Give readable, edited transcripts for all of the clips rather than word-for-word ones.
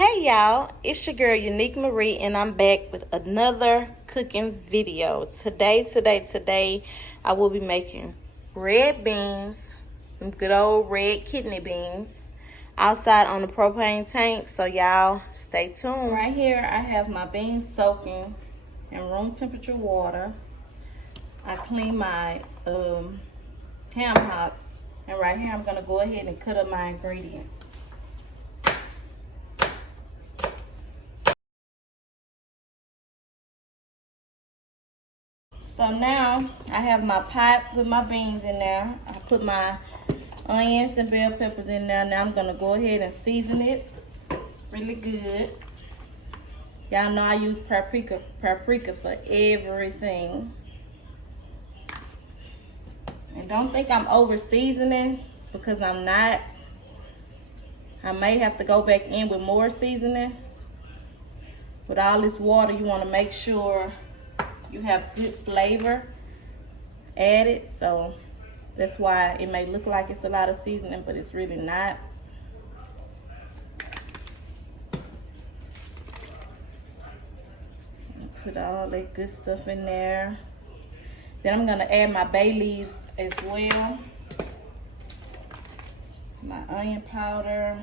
Hey y'all, it's your girl Unique Marie and I'm back with another cooking video. Today, I will be making red beans, some good old red kidney beans, outside on the propane tank, so y'all stay tuned. Right here I have my beans soaking in room temperature water. I clean my ham hocks, and right here I'm gonna go ahead and cut up my ingredients. So now I have my pot with my beans in there. I put my onions and bell peppers in there. Now I'm gonna go ahead and season it really good. Y'all know I use paprika for everything. And don't think I'm over seasoning, because I'm not. I may have to go back in with more seasoning. With all this water, you want to make sure you have good flavor added, so that's why it may look like it's a lot of seasoning, but it's really not. Put all that good stuff in there. Then I'm gonna add my bay leaves as well, my onion powder,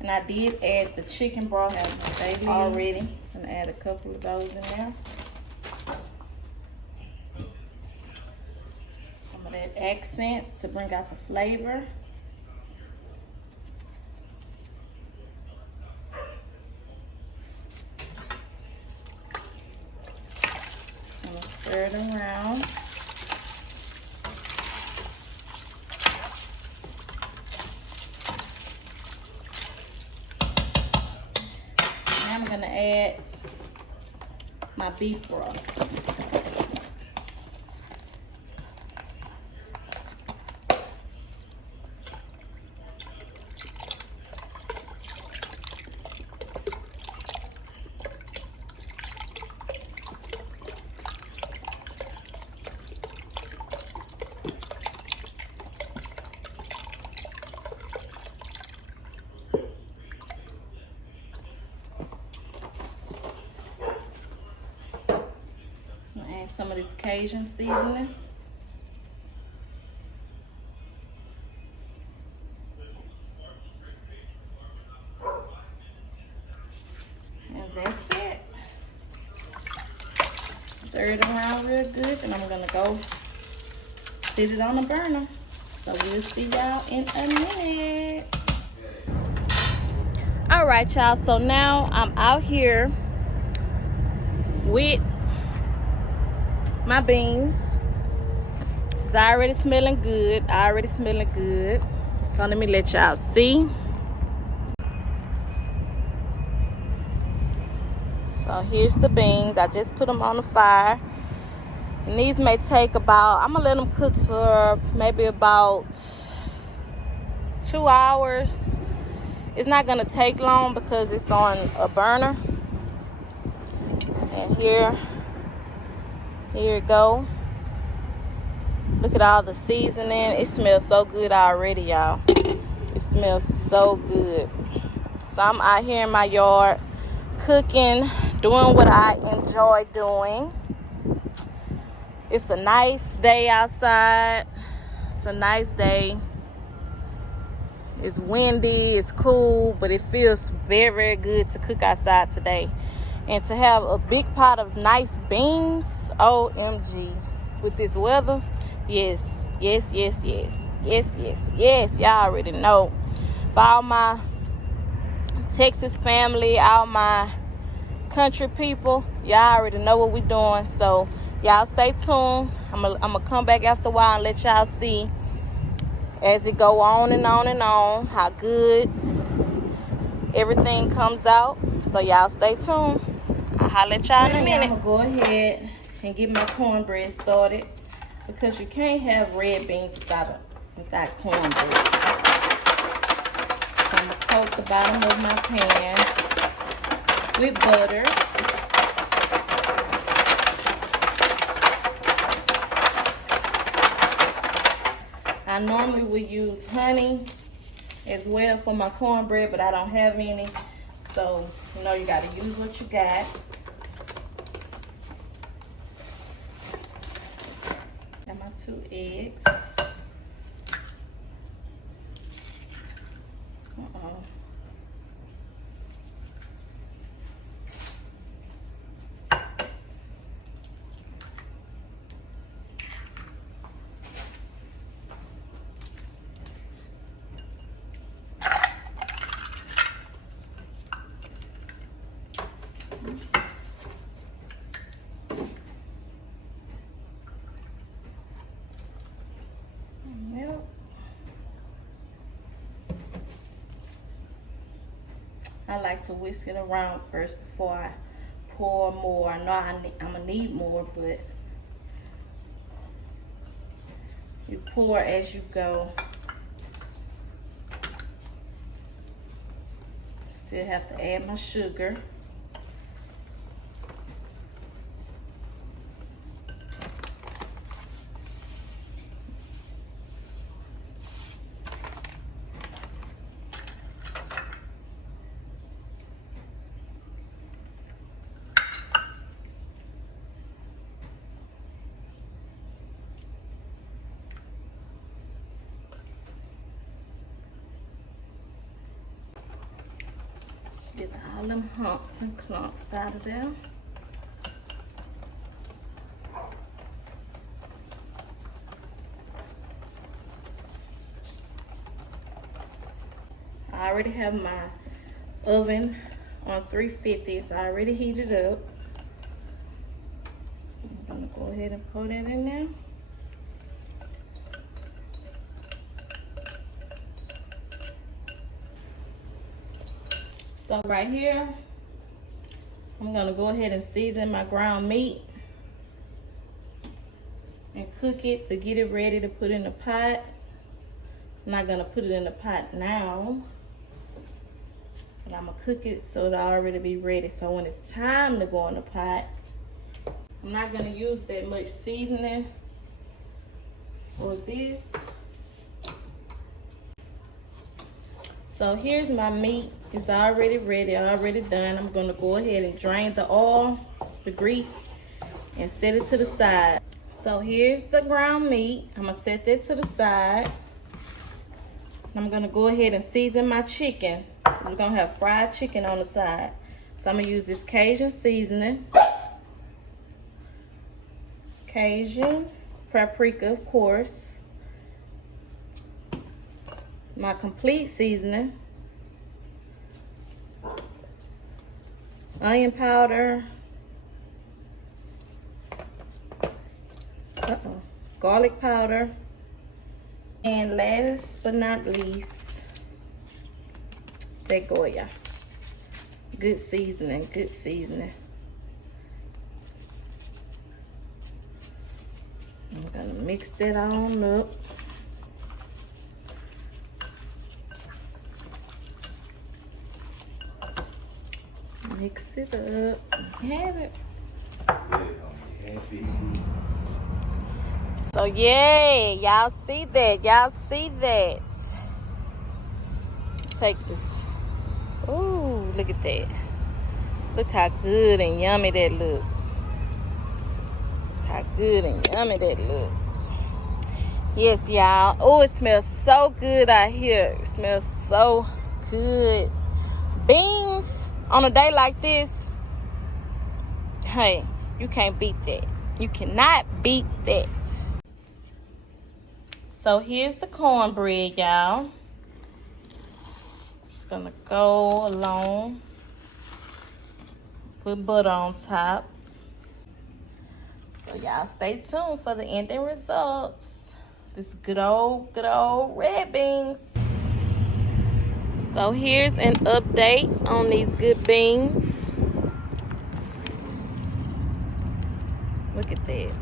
and I did add the chicken broth. I have my bay leaves already. I'm gonna add a couple of those in there. Some of that accent to bring out the flavor. I'm gonna stir it around. Now I'm gonna add my beef broth. Some of this Cajun seasoning. And that's it. Stir it around real good, and I'm gonna go sit it on the burner. So we'll see y'all in a minute. All right, y'all, so now I'm out here with my beans. It's already smelling good. So let me let y'all see. So here's the beans. I just put them on the fire. And these may take about, I'm gonna let them cook for maybe about 2 hours. It's not gonna take long because it's on a burner. And here it go. Look at all the seasoning. It smells so good already, y'all. It smells so good. So I'm out here in my yard cooking, doing what I enjoy doing. It's a nice day outside. It's a nice day. It's windy, it's cool, but it feels very, very good to cook outside today. And to have a big pot of nice beans, OMG, with this weather, yes. Y'all already know. For all my Texas family, all my country people, y'all already know what we doing. So y'all stay tuned. I'm gonna come back after a while and let y'all see as it go on and on and on how good everything comes out. So y'all stay tuned. I'll holler at y'all in a minute. I'm gonna go ahead and get my cornbread started, because you can't have red beans without cornbread. So I'm gonna coat the bottom of my pan with butter. I normally would use honey, as well for my cornbread, but I don't have any. So, you know, you gotta use what you got. Got my 2 eggs. I like to whisk it around first before I pour more. I know I'm gonna need more, but you pour as you go. Still have to add my sugar. Get all them humps and clumps out of there. I already have my oven on 350, so I already heated up. I'm gonna go ahead and pour that in there. So right here, I'm gonna go ahead and season my ground meat and cook it to get it ready to put in the pot. I'm not gonna put it in the pot now, but I'm gonna cook it so it'll already be ready. So when it's time to go in the pot, I'm not gonna use that much seasoning for this. So here's my meat. It's already ready, already done. I'm gonna go ahead and drain the oil, the grease, and set it to the side. So here's the ground meat. I'm gonna set that to the side. I'm gonna go ahead and season my chicken. We're gonna have fried chicken on the side. So I'm gonna use this Cajun seasoning. Cajun, paprika, of course. My complete seasoning. Onion powder. Garlic powder. And last but not least, that Goya. Good seasoning, good seasoning. I'm gonna mix that on up. Mix it up and have it. So yay, y'all see that? Y'all see that? Take this. Ooh, look at that. Look how good and yummy that look. How good and yummy that look. Yes, y'all. Oh, it smells so good out here. It smells so good. Beans on a day like this, hey, you can't beat that. You cannot beat that. So here's the cornbread, y'all. Just gonna go along. Put butter on top. So y'all stay tuned for the ending results. This good old red beans. So here's an update on these good beans. Look at that.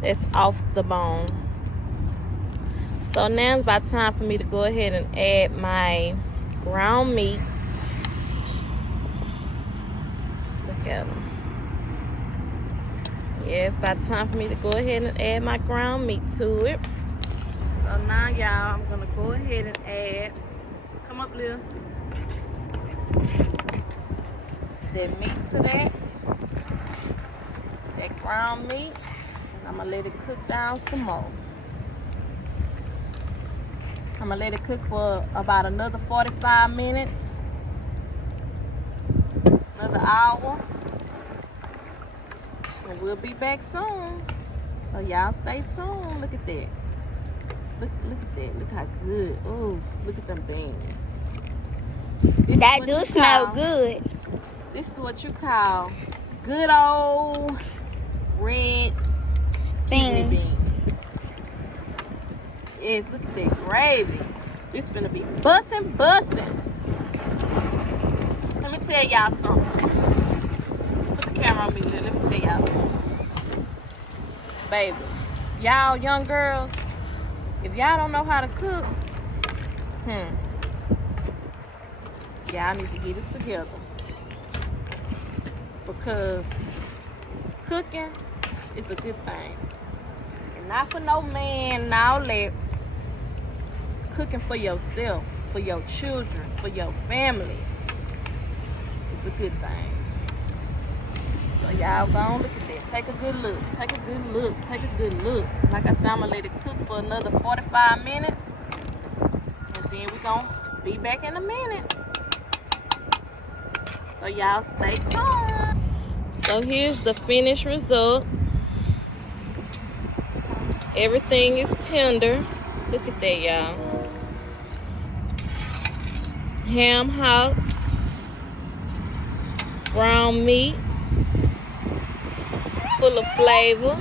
That's off the bone. So now it's about time for me to go ahead and add my ground meat. Look at them. Yeah, it's about time for me to go ahead and add my ground meat to it. So now, y'all, I'm going to go ahead and add Come up, Lil. That meat to that. That ground meat. And I'm gonna let it cook down some more. I'm gonna let it cook for about another 45 minutes. Another hour. And we'll be back soon. So y'all stay tuned. Look at that. Look at that. Look how good. Oh, look at them beans. That do smell good. This is what you call good old red beans. Yes, look at that gravy. This finna be bussin'. Let me tell y'all something. Put the camera on me, let me tell y'all something. Baby, y'all young girls, if y'all don't know how to cook, y'all need to get it together. Because cooking is a good thing. And not for no man and all that. Cooking for yourself, for your children, for your family. It's a good thing. So y'all gonna look at that. Take a good look. Take a good look. Take a good look. Like I said, I'm gonna let it cook for another 45 minutes. And then we're gonna be back in a minute. So y'all stay tuned. So here's the finished result. Everything is tender. Look at that, y'all. Ham hocks, ground meat, full of flavor.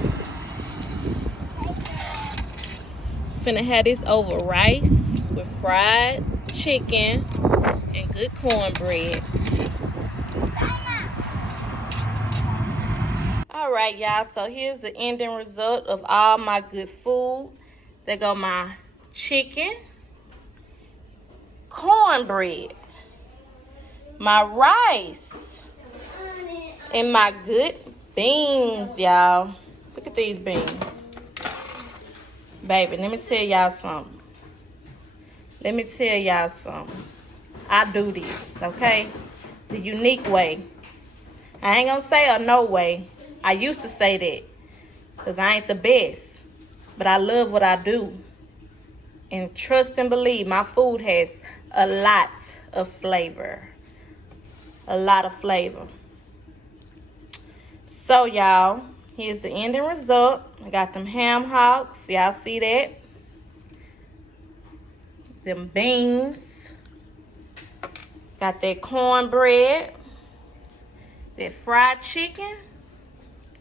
Finna have this over rice with fried chicken and good cornbread. All right, y'all, so here's the ending result of all my good food. There go my chicken, cornbread, my rice, and my good beans, y'all. Look at these beans. Baby, let me tell y'all something. I do this, okay? The unique way. I ain't gonna say a no way. I used to say that because I ain't the best, but I love what I do. And trust and believe, my food has a lot of flavor. A lot of flavor. So, y'all, here's the ending result. I got them ham hocks. Y'all see that? Them beans. Got that cornbread. That fried chicken.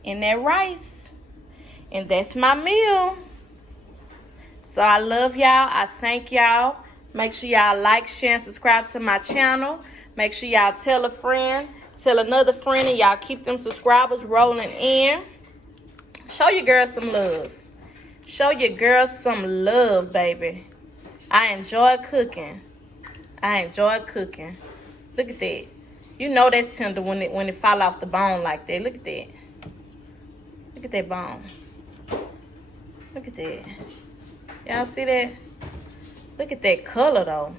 And that rice. And that's my meal. So I love y'all. I thank y'all. Make sure y'all like, share, and subscribe to my channel. Make sure y'all tell a friend, tell another friend, and y'all keep them subscribers rolling in. Show your girls some love. Show your girls some love, baby. I enjoy cooking. Look at that. You know that's tender when it fall off the bone like that. Look at that. Look at that bone. Look at that. Y'all see that? Look at that color, though.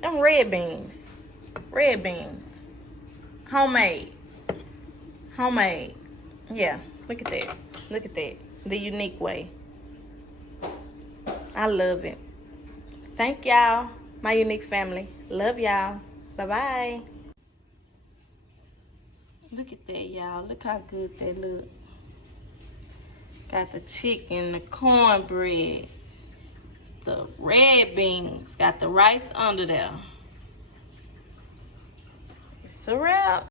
Them red beans. Red beans. Homemade. Yeah, look at that. Look at that. The unique way. I love it. Thank y'all, my unique family. Love y'all. Bye-bye. Look at that, y'all. Look how good that look. Got the chicken, the cornbread, the red beans. Got the rice under there. It's a wrap.